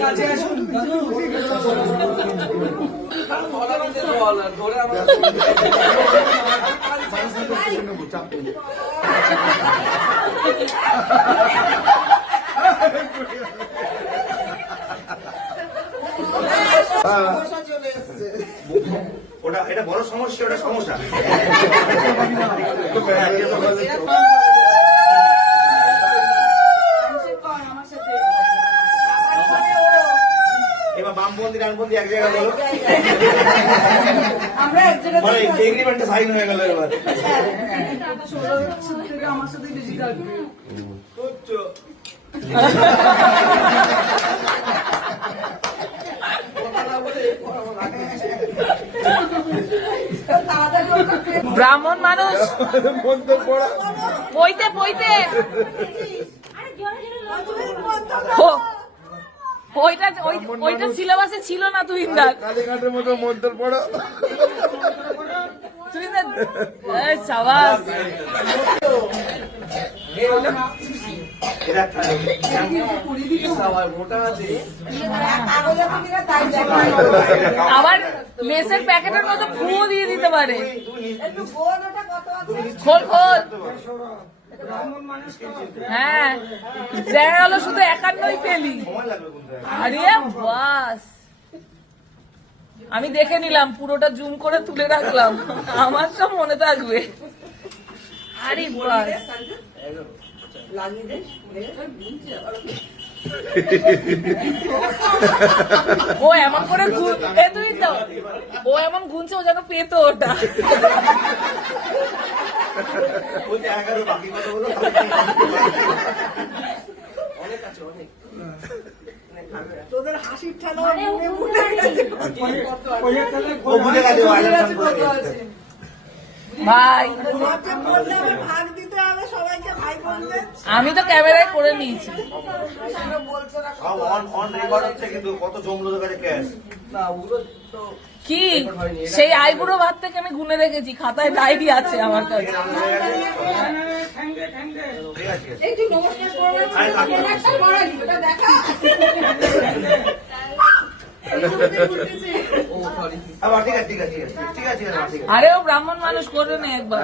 কাছে আসুন ওটা এটা বড় সমস্যা, ওটা সমস্যা। এবার বামপন্থী ডানপন্থী এক জায়গায় বলো, মানে এগ্রিমেন্টটা সাইন হয়ে গেল। এবার আমার সাথে বেশি থাকবে। ব্রাহ্মণ মানুষ বইতে বইতে ওইটা সিলেবাসে ছিল না। তুই কালীঘাটের মতো মন্তর পড়ো। তুই সাবাস। আবার লেসের প্যাকেটের মতো ফুও দিয়ে দিতে পারে। খোল খোল। হ্যাঁ, দেখা গেল শুধু 51 পেলি। আরে বাস, আমি দেখে নিলাম, পুরোটা জুম করে তুলে রাখলাম, আমার সব মনে থাকবে। আরে বাস, ও এমন করে তুই তো, ও এমন গুনছে ও যেন পেতো ওটা। তোদের হাসির ঠেলা ভাই, ভাগ দিতে হবে সবাইকে, ভাই বললে। আমি তো ক্যামেরায় করে নিয়েছি। কিন্তু কত জমলো কাছে ক্যাশ না, ওগুলো তো কি সেই আইবুড়ো ভাত থেকে আমি গুনে রেখেছি, খাতায় ডায়েরি আছে আমার কাছে। আরে ও ব্রাহ্মণ মানুষ করে নে একবার।